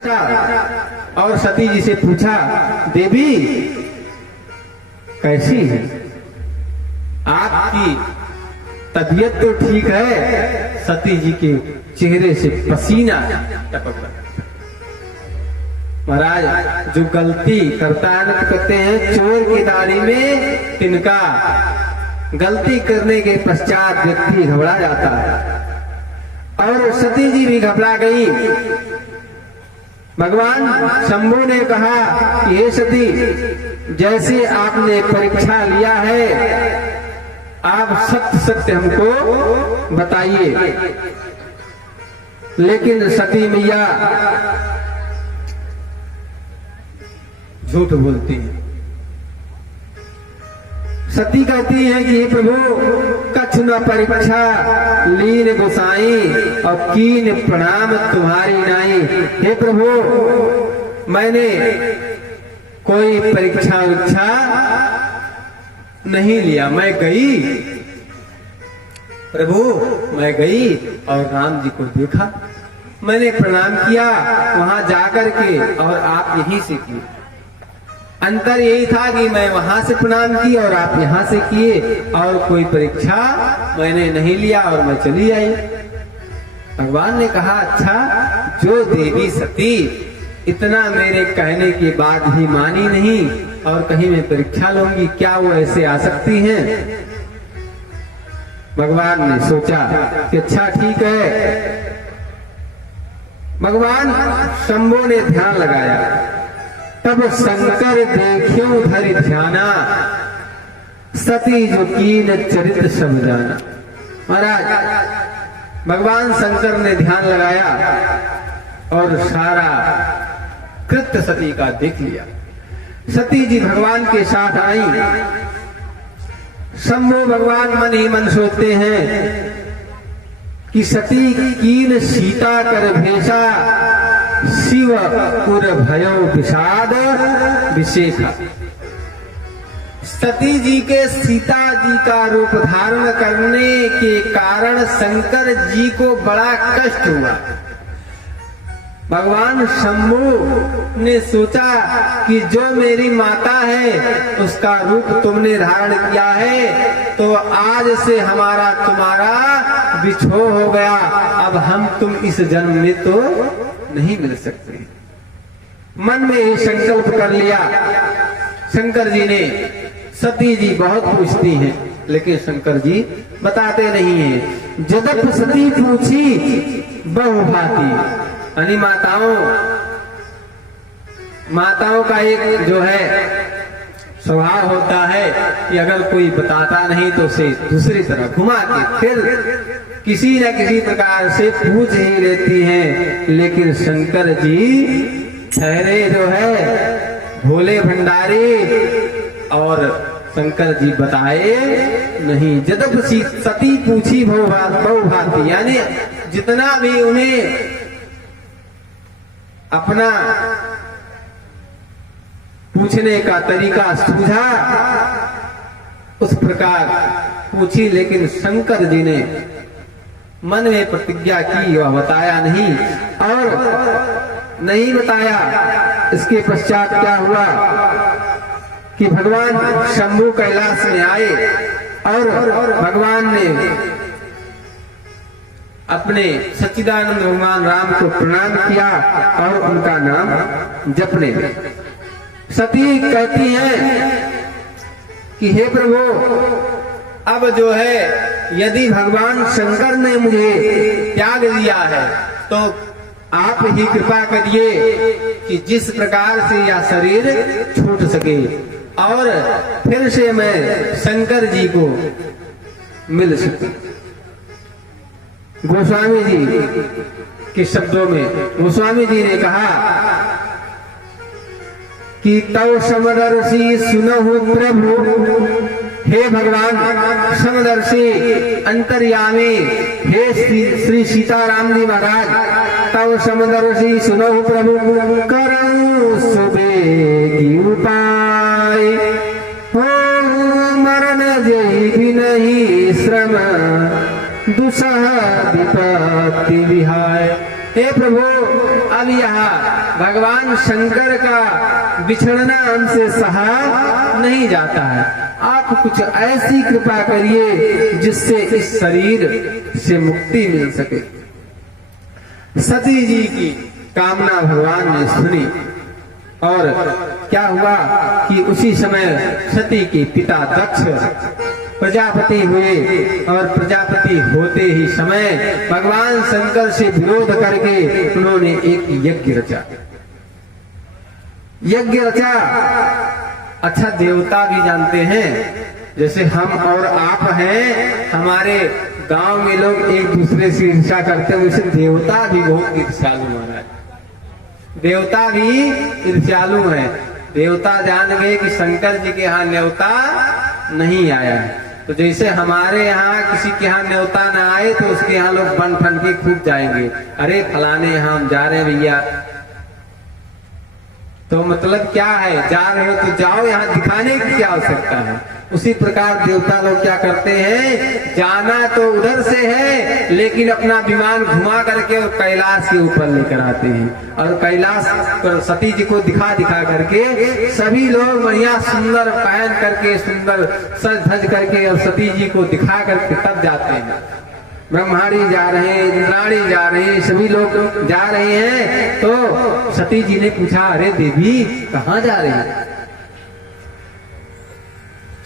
और सती जी से पूछा, देवी कैसी है? आपकी तबीयत तो ठीक है? सती जी के चेहरे से पसीना टपक रहा। महाराज, जो गलती करता है तो कहते हैं चोर की दाढ़ी में तिनका। गलती करने के पश्चात व्यक्ति घबरा जाता है, और सती जी भी घबरा गई। भगवान शंभु ने कहा कि हे सती, जैसे आपने परीक्षा लिया है, आप सत्य सत्य हमको बताइए। लेकिन सती मैया झूठ बोलती है। सती कहती है कि हे प्रभु, कछु न परीक्षा लीन गोसाई, और कीन प्रणाम तुम्हारी नाई। हे प्रभु, मैंने कोई परीक्षा नहीं लिया। मैं गई प्रभु, मैं गई और राम जी को देखा, मैंने प्रणाम किया वहां जाकर के, और आप यहीं से किए। अंतर यही था कि मैं वहां से प्रणाम की और आप यहां से किए, और कोई परीक्षा मैंने नहीं लिया और मैं चली आई। भगवान ने कहा, अच्छा, जो देवी सती इतना मेरे कहने के बाद भी मानी नहीं और कहीं मैं परीक्षा लूंगी, क्या वो ऐसे आ सकती हैं? भगवान ने सोचा कि अच्छा ठीक है। भगवान शंभु ने ध्यान लगाया, तब शंकर देखियो धरि ध्याना, सती जो कीन चरित्र सब जाना। महाराज, भगवान शंकर ने ध्यान लगाया और सारा कृत्य सती का देख लिया। सती जी भगवान के साथ आई। शंभु भगवान मन ही मन सोचते हैं कि सती कीन सीता कर भेषा, शिव पुर भयो विषाद विशेखा। सती जी के सीता जी का रूप धारण करने के कारण शंकर जी को बड़ा कष्ट हुआ। भगवान शंभु ने सोचा कि जो मेरी माता है उसका रूप तुमने धारण किया है, तो आज से हमारा तुम्हारा बिछोह हो गया। अब हम तुम इस जन्म में तो नहीं मिल सकते। मन में ही संकल्प कर लिया। शंकर जी ने, सती जी बहुत पूछती हैं लेकिन शंकर जी बताते नहीं हैं। जदप सती पूछी बहु भाती, यानी माताओं का एक जो है स्वभाव होता है कि अगर कोई बताता नहीं तो उसे दूसरी तरह घुमा के फिर किसी न किसी प्रकार से पूछ ही लेती हैं। लेकिन शंकर जी ठहरे जो है भोले भंडारी, और शंकर जी बताए नहीं। जदप सती पूछी बहु भाती, यानी जितना भी उन्हें अपना पूछने का तरीका सूझा उस प्रकार पूछी, लेकिन शंकर जी ने मन में प्रतिज्ञा की, वह बताया नहीं। और नहीं बताया, इसके पश्चात क्या हुआ कि भगवान शंभु कैलाश में आए और भगवान ने अपने सच्चिदानंद भगवान राम को प्रणाम किया और उनका नाम जपने लगे। सती कहती हैं कि हे प्रभु, अब जो है यदि भगवान शंकर ने मुझे त्याग दिया है तो आप ही कृपा करिए कि जिस प्रकार से यह शरीर छूट सके और फिर से मैं शंकर जी को मिल सकूं। गोस्वामी जी के शब्दों में गोस्वामी जी ने कहा कि तव समदर्शी सुनहु प्रभु, हे भगवान समदर्शी अंतर्यामी, हे श्री सीताराम जी महाराज, तव समदर्शी सुनहु प्रभु, करऊं सुबेगी उपाय, हो मरण जय भी नहीं श्रम, दुसह विपत्ति विहाय। हे प्रभु, अब यहाँ भगवान शंकर का बिछड़ना हमसे सहा नहीं जाता है। आप कुछ ऐसी कृपा करिए जिससे इस शरीर से मुक्ति मिल सके। सती जी की कामना भगवान ने सुनी और क्या हुआ कि उसी समय सती के पिता दक्ष प्रजापति हुए और प्रजापति होते ही समय भगवान शंकर से विरोध करके उन्होंने एक यज्ञ रचा। अच्छा, देवता भी जानते हैं, जैसे हम और आप हैं, हमारे गांव में लोग एक दूसरे से ईर्ष्या करते हैं, वैसे देवता भी बहुत ईर्ष्यालु महाराज, देवता भी ईर्ष्यालु हैं। देवता जान गए कि शंकर जी के यहाँ न्योता नहीं आया है, तो जैसे हमारे यहाँ किसी के यहाँ न्योता ना आए तो उसके यहाँ लोग बन ठन के खूब जाएंगे, अरे फलाने यहाँ हम जा रहे हैं भैया, तो मतलब क्या है, जा रहे हो तो जाओ, यहाँ दिखाने की क्या आवश्यकता है। उसी प्रकार देवता लोग क्या करते हैं, जाना तो उधर से है लेकिन अपना विमान घुमा करके और कैलाश के ऊपर लेकर आते हैं, और कैलाश पर सती जी को दिखा दिखा करके सभी लोग बढ़िया सुंदर पहन करके, सुंदर सज धज करके और सती जी को दिखा करके तब जाते हैं। ब्रह्माणी जा रहे हैं, इंद्राणी जा रहे हैं, सभी लोग जा रहे हैं। तो सती जी ने पूछा, अरे देवी कहाँ जा रही है?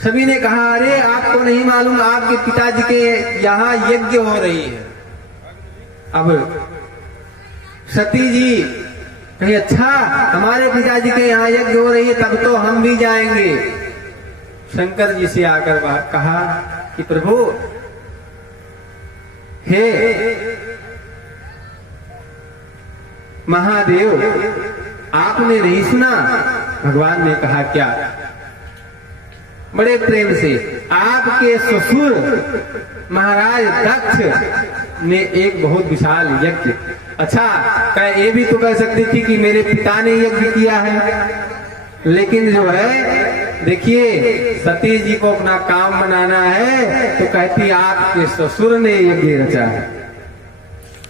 सभी ने कहा, अरे आपको नहीं मालूम, आपके पिताजी के यहाँ यज्ञ हो रही है। अब सती जी कही, अच्छा हमारे पिताजी के यहाँ यज्ञ हो रही है, तब तो हम भी जाएंगे। शंकर जी से आकर कहा कि प्रभु, हे महादेव, आपने नहीं सुना? भगवान ने कहा, क्या? बड़े प्रेम से, आपके ससुर महाराज दक्ष ने एक बहुत विशाल यज्ञ, अच्छा ये भी तो कह सकती थी कि मेरे पिता ने यज्ञ किया है, लेकिन जो है देखिए सती जी को अपना काम बनाना है तो कहती आपके ससुर ने यज्ञ रचा है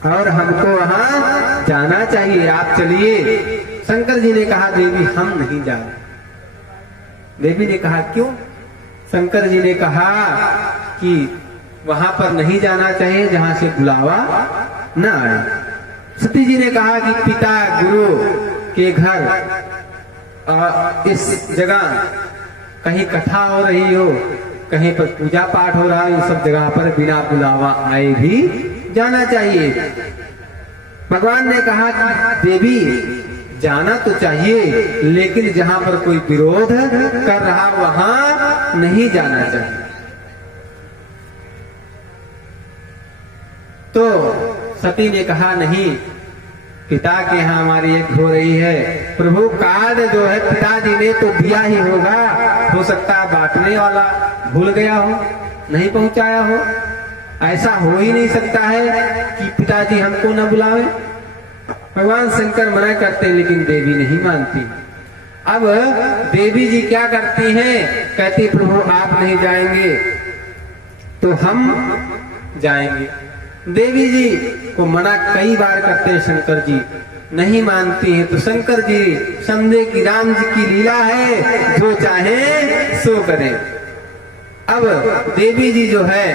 और हमको वहां जाना चाहिए, आप चलिए। शंकर जी ने कहा, देवी हम नहीं जा रहे। देवी ने कहा, क्यों? शंकर जी ने कहा कि वहां पर नहीं जाना चाहिए जहां से बुलावा न आए। सती जी ने कहा कि पिता गुरु के घर इस जगह कहीं कथा हो रही हो, कहीं पर पूजा पाठ हो रहा है, इन सब जगह पर बिना बुलावा आए भी जाना चाहिए। भगवान ने कहा कि देवी जाना तो चाहिए, लेकिन जहां पर कोई विरोध कर रहा वहां नहीं जाना चाहिए। तो सती ने कहा, नहीं, पिता के यहाँ हमारी एक हो रही है, प्रभु कार्ड जो है पिताजी ने तो दिया ही होगा, हो सकता है बांटने वाला भूल गया हो, नहीं पहुंचाया हो, ऐसा हो ही नहीं सकता है कि पिताजी हमको न बुलावे। भगवान शंकर मना करते हैं, लेकिन देवी नहीं मानती। अब देवी जी क्या करती हैं, कहती प्रभु आप नहीं जाएंगे तो हम जाएंगे। देवी जी को मना कई बार करते हैं शंकर जी, नहीं मानती हैं। तो शंकर जी समझे कि राम जी की लीला है, जो चाहे सो करे। अब देवी जी जो है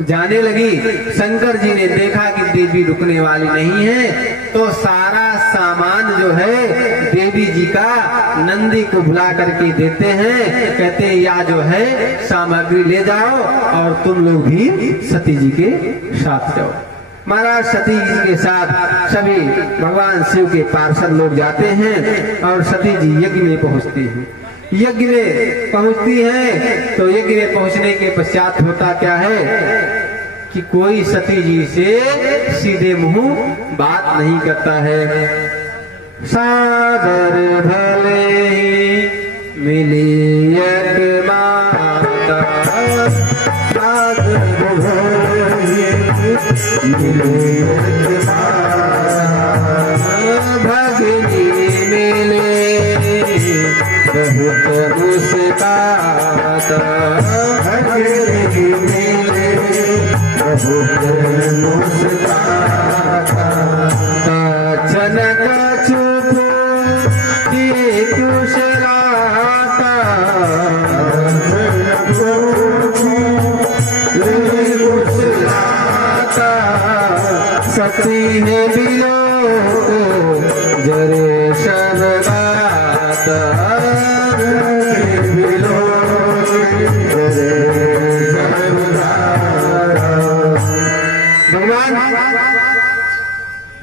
जाने लगी, शंकर जी ने देखा कि देवी रुकने वाली नहीं है, तो सारा सामान जो है देवी जी का नंदी को बुला करके देते हैं, कहते हैं या जो है सामग्री ले जाओ और तुम लोग भी सती जी के साथ जाओ। महाराज सती जी के साथ सभी भगवान शिव के पार्षद लोग जाते हैं और सती जी यज्ञ में पहुंचती हैं। यज्ञ में पहुंचती है तो यज्ञ में पहुंचने के पश्चात होता क्या है कि कोई सती जी से सीधे मुंह बात नहीं करता है। सादर भले मिली एक माता, सादर भले मिली एक भगनी मिले बहुत मुस्कात, भगनी मिले बहुत मुस्कात। जरे शरदात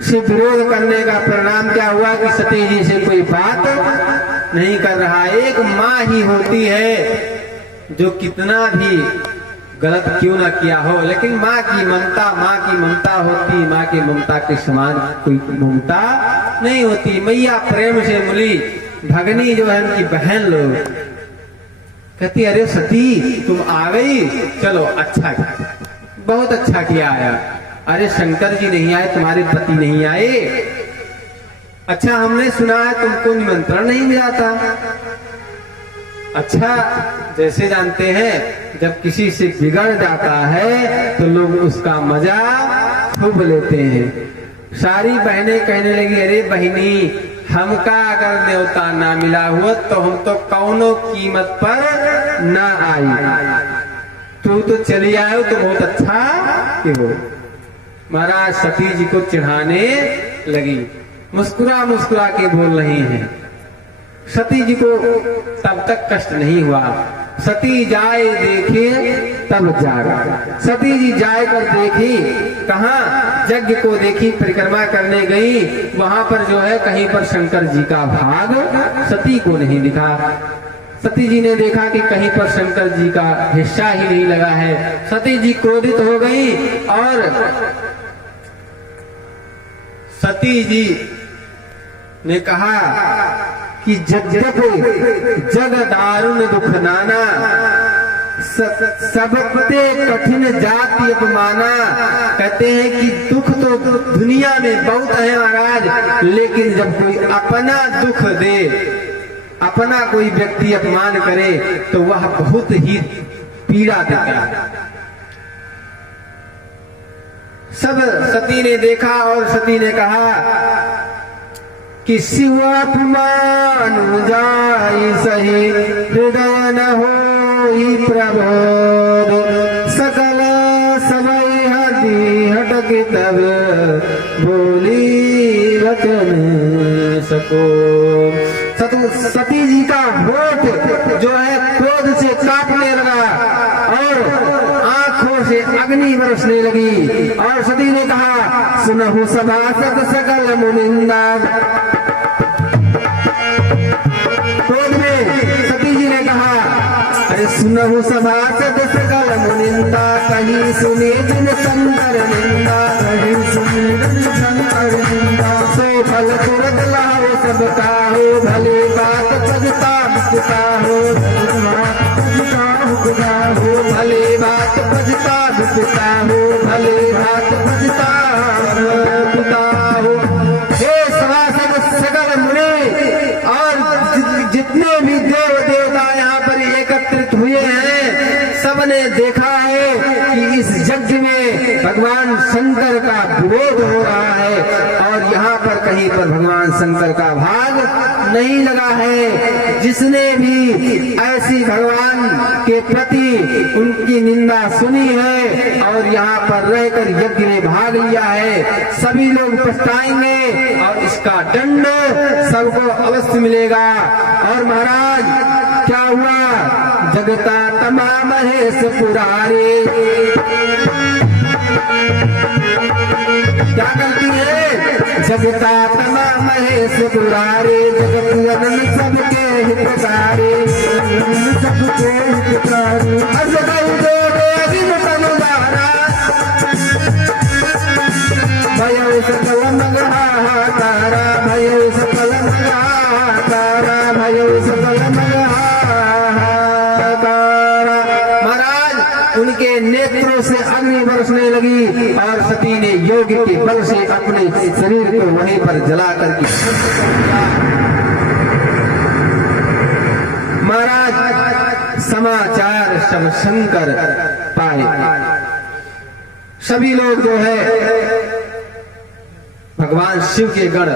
से विरोध करने का परिणाम क्या हुआ कि सती जी से कोई बात नहीं कर रहा। एक माँ ही होती है जो कितना भी गलत क्यों ना किया हो, लेकिन माँ की ममता होती, माँ की ममता के समान कोई ममता नहीं होती। मैया प्रेम से बोली, भगनी जो है उनकी बहन लोग कहती, अरे सती तुम आ गई, चलो अच्छा बहुत अच्छा किया आया। अरे शंकर जी नहीं आए, तुम्हारे पति नहीं आए, अच्छा हमने सुना है तुमको निमंत्रण नहीं मिला था। अच्छा जैसे जानते हैं जब किसी से बिगड़ जाता है तो लोग उसका मजा खूब लेते हैं। सारी बहनें कहने लगी, अरे बहिनी हमका अगर न्योता ना मिला हुआ तो हम तो कौनो कीमत पर ना आई, तू तो चली आयो तो बहुत अच्छा कि हो। महाराज सती जी को चिढ़ाने लगी, मुस्कुरा मुस्कुरा के बोल रही हैं। सती जी को तब तक कष्ट नहीं हुआ। सती जाए देखे तब जागा। सती जी जाए कर देखी, कहा यज्ञ को देखी, परिक्रमा करने गई, वहां पर जो है कहीं पर शंकर जी का भाग सती को नहीं दिखा। सती जी ने देखा कि कहीं पर शंकर जी का हिस्सा ही नहीं लगा है। सती जी क्रोधित हो गई और सती जी ने कहा कि जग दारुण दुख नाना, सबते कठिन जाति अपमाना। कहते हैं कि दुख तो दुनिया में बहुत है महाराज, लेकिन जब कोई अपना दुख दे, अपना कोई व्यक्ति अपमान करे तो वह बहुत ही पीड़ा देता है। सब सती ने देखा और सती ने कहा कि शिव अपमान जाई सही, हृदय न होई प्रबोध, सकल सबई हदी हटके तब बोली वचन सको। सती जी का होठ जो है क्रोध से कांपने लगा और आंखों से अग्नि बरसने लगी। और सती ने कहा, सुनहु सभासद सकल मुनिंदा। क्रोध में सती जी ने कहा, अरे सुनहु सभासद सकल मुनिंदा, कहीं सुने जिन शंकर निंदा, कहीं सुने जिन शंकर निंदा। सो फल तुरंत लाओ सबका हो, भले बात पजता बिकता हो, भले बात पजता बिकता हो, भले बात पजता बिकता हो। हे सभासद सकल मुनि और जितने भी देव देवता यहाँ पर एकत्रित हुए हैं, सबने देखा है कि इस यज्ञ में भगवान शंकर का विरोध हो रहा है और यहाँ पर कहीं पर भगवान शंकर का भाग नहीं लगा है। जिसने भी ऐसी भगवान के प्रति उनकी निंदा सुनी है और यहाँ पर रहकर यज्ञ में भाग लिया है, सभी लोग पछताएंगे और इसका दंड सबको अवश्य मिलेगा। और महाराज क्या हुआ, जगता तमाम महेश पुरारे क्या करती है, जगता तमाम महेश पुरारे, जगत अनंत सबके हितकारी, सबके हितकारी। असगई देवे अगिन तनुदारा, भयो सकल मगहाकारा, भयो सकल मगहाकारा, भयो सकल मगहाकारा। महाराज उनके नेत्रों से अग्नि बरसने लगी और सती ने योग के बल से अपने शरीर को वहीं पर जला करके महाराज समाचार सब शंकर पाए। सभी लोग जो है भगवान शिव के गण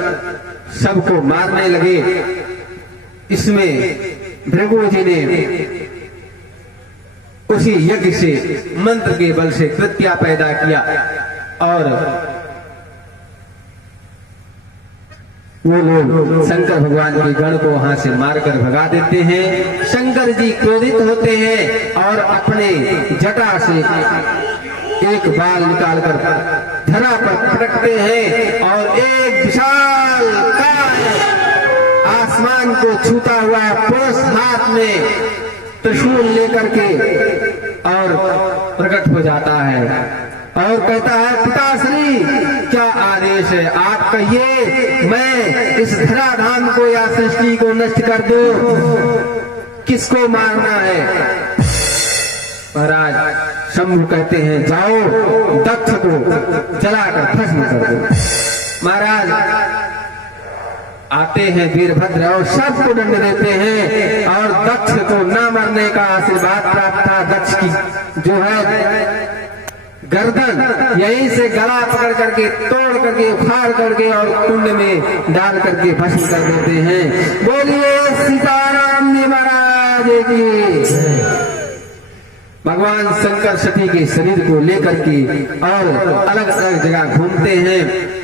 सबको मारने लगे। इसमें भृगु जी ने उसी यज्ञ से मंत्र के बल से कृत्या पैदा किया और वो लोग शंकर भगवान के गण को वहां से मारकर भगा देते हैं। शंकर जी क्रोधित होते हैं और अपने जटा से एक बाल निकालकर धरा पर पटकते हैं और एक विशाल आसमान को छूता हुआ पुरुष हाथ में त्रिशूल लेकर के और प्रकट हो जाता है और कहता है, पिताश्री क्या आदेश है, आप कहिए, मैं इस धराधाम को या सृष्टि को नष्ट कर दूं, किसको मारना है। महाराज शंभु कहते हैं, जाओ दक्ष को जलाकर भस्म कर दो। महाराज आते हैं वीरभद्र और सबको दंड देते हैं और दक्ष को न मरने का आशीर्वाद प्राप्त था। दक्ष की जो है गर्दन यहीं से गला पकड़ करके तोड़ करके उखाड़ करके और कुंड में डाल करके भस्म कर देते हैं। बोलिए सीताराम जी महाराज की। भगवान शंकर सती के शरीर को लेकर के और अलग अलग जगह घूमते हैं।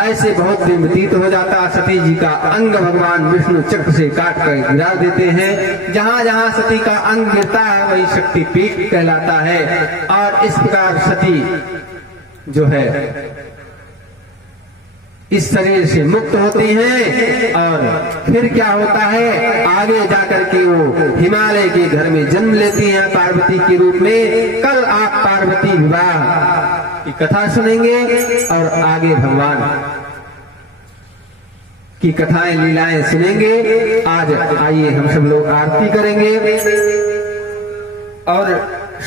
ऐसे बहुत दिन व्यतीत हो जाता। सती जी का अंग भगवान विष्णु चक्र से काट कर गिरा देते हैं। जहां जहां सती का अंग गिरता है वही शक्ति पीठ कहलाता है। और इस प्रकार सती जो है इस शरीर से मुक्त होती हैं। और फिर क्या होता है, आगे जाकर के वो हिमालय के घर में जन्म लेती हैं पार्वती के रूप में। कल आप पार्वती विवाह की कथा सुनेंगे और आगे भगवान की कथाएं लीलाएं सुनेंगे। आज आइए हम सब लोग आरती करेंगे और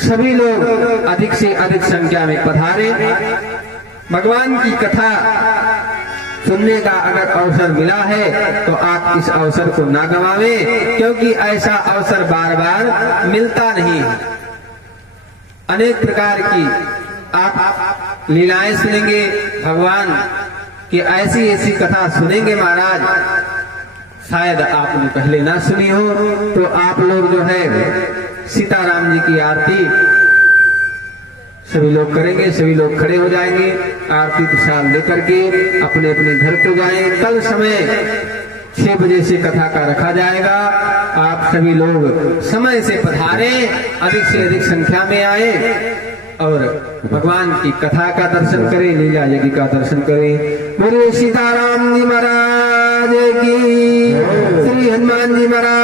सभी लोग अधिक से अधिक संख्या में पधारे। भगवान की कथा सुनने का अगर अवसर मिला है तो आप इस अवसर को ना गंवावें, क्योंकि ऐसा अवसर बार बार मिलता नहीं है। अनेक प्रकार की आप लीलाएं सुनेंगे, भगवान की ऐसी ऐसी कथा सुनेंगे महाराज, शायद आपने पहले ना सुनी हो। तो आप लोग जो है सीताराम जी की आरती सभी लोग करेंगे। सभी लोग खड़े हो जाएंगे, आरती प्रसाद लेकर के अपने अपने घर को जाएं। कल समय 6 बजे से कथा का रखा जाएगा। आप सभी लोग समय से पधारें, अधिक से अधिक संख्या में आए और भगवान की कथा का दर्शन करें, लीला यज्ञ का दर्शन करें। बोलिए सीताराम जी महाराज की, श्री हनुमान जी महाराज